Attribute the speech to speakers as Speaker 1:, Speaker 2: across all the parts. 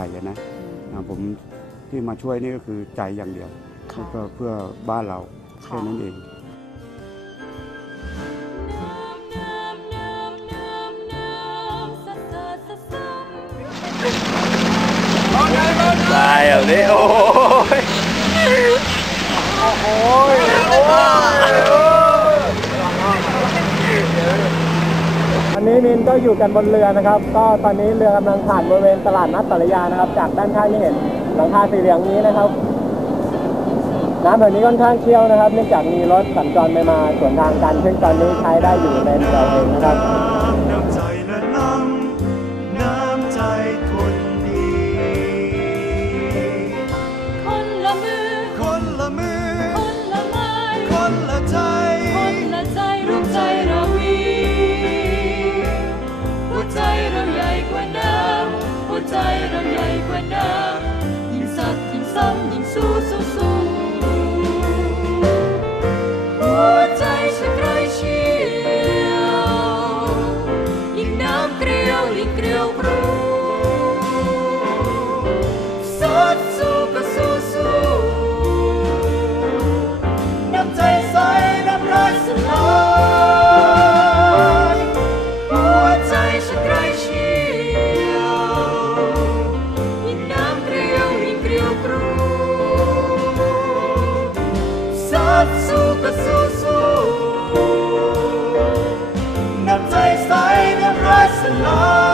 Speaker 1: ญ่
Speaker 2: อะนะอ่าผมที่มาช่วยนี่ก็คือใจอย่างเดียว
Speaker 3: ค่ะ
Speaker 2: เพื่อเพื่อบ้านเราแค่
Speaker 3: ค่ะ
Speaker 2: นั้นเอง
Speaker 4: ตายแบบนี้โอ้ย
Speaker 5: อั อนนี้มินก็อยู่กันบนเรือนะครับ ก็ตอนนี้เรือกำลังผ่านบริเวณตลาดนัดสารยานะครับ จากด้านข้างที่เห็นหลังคาสีเหลืองนี้นะครับน้ำแบบนี้ค่อนข้างเชี่ยวนะครับ เนื่องจากมีรถสัญจรไปมาสวนทางกันซึ่งตอนนี้ใช้ได้อยู่ในเรือเองนะครับ
Speaker 1: ซ้ำ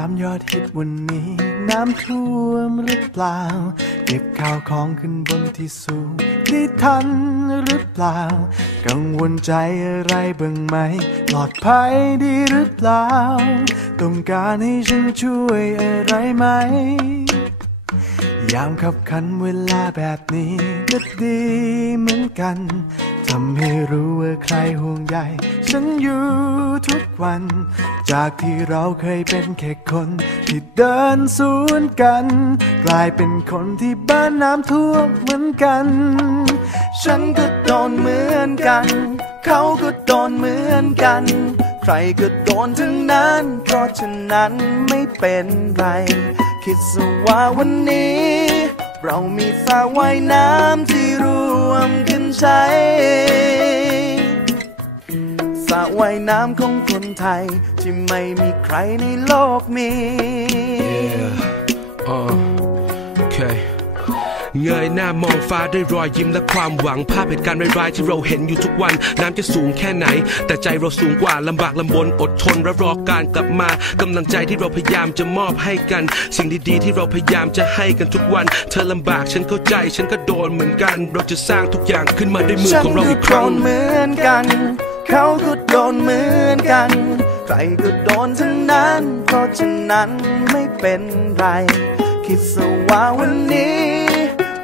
Speaker 1: า
Speaker 6: มยอดฮิตวันนี้ น้ำท่วมหรือเปล่า เก็บข้าวของขึ้นบนที่สูงได้ทันหรือเปล่า กังวลใจอะไรบ้างไหมปลอดภัยดีหรือเปล่า ต้องการให้ฉันช่วยอะไรไหม ยามขับขันเวลาแบบนี้ก็ดีเหมือนกันทำให้รู้ว่าใครห่วงใย ฉันอยู่ทุกวัน จากที่เราเคยเป็นแค่คน ที่เดินสวนกัน กลายเป็นคนที่บ้านน้ำท่วมเหมือนกัน ฉันก็โดนเหมือนกัน เขาก็โดนเหมือนกัน ใครก็โดนทั้งนั้น เพราะฉะนั้นไม่เป็นไร คิดซะว่าวันนี้ เรามีสระว่ายน้ำที่รวมกันใช้ ว่ายน้ำของคนไทย ที่ไม่มีใครในโลกมี
Speaker 7: Yeah. Uh, okay. เงยหน้ามองฟ้าด้วยรอยยิ้มและความหวังภาพเหตุการณ์ร้ายๆที่เราเห็นอยู่ทุกวัน น้ำจะสูงแค่ไหน แต่ใจเราสูงกว่าลำบากลำบนอดทนและรอการกลับมากำลังใจที่เราพยายามจะมอบให้กัน สิ่งดีๆที่เราพยายามจะให้กันทุกวัน เธอลำบากฉันเข้าใจ ฉันก็โดนเหมือนกัน เราจะสร้างทุกอย่างขึ้นมาด้วยมือ
Speaker 6: ฉัน
Speaker 7: ของเรา
Speaker 6: ก็
Speaker 7: อีกค
Speaker 6: โด
Speaker 7: รั้ง
Speaker 6: นเหมือนกัน เขาก็โดนเหมือนกัน ใครก็โดนทั้งนั้น เพราะฉะนั้นไม่เป็นไร คิดซะว่าวันนี้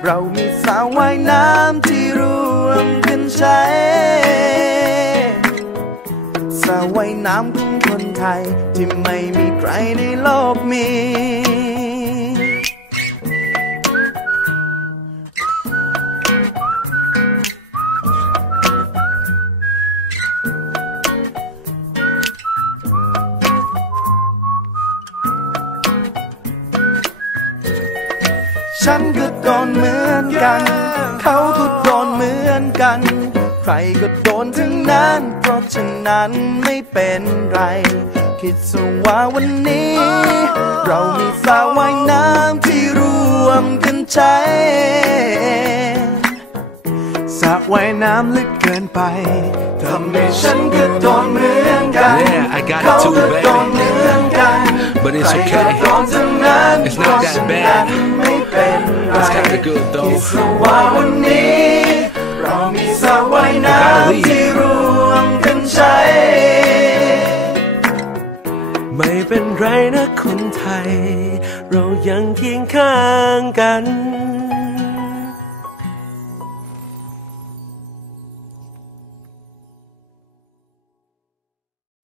Speaker 6: เรามีสระว่ายน้ำที่รวมกันใช้สระว่ายน้ำของคนไทย ที่ไม่มีใครในโลกมี นเหมือนกัน เขาก็โดนเหมือนกัน ใครก็โดนทั้งนั้น เพราะฉะนั้นไม่เป็นไร คิดสว่าวันนี้ เรามีสระว่ายน้ำที่รวมกันใช้สระว่ายน้ำลึกเกินไปทำให้ฉันก็โดนเหมือนกัน
Speaker 7: Yeah, I got it
Speaker 6: เขา
Speaker 7: too,
Speaker 6: ก็โดน
Speaker 7: baby.
Speaker 6: เหมือนกัน
Speaker 7: But it's
Speaker 6: ใครก็
Speaker 7: okay.
Speaker 6: โดนทั้งนั้น
Speaker 7: It's not that
Speaker 6: เพราะฉะ
Speaker 7: bad. Kinda good, though.
Speaker 6: คิดซะว่าวันนี้ เรามีสระว่ายน้ำที่รวมกันใช้
Speaker 7: ไม่เป็นไรนะคนไทย เรายังเคียงข้างกัน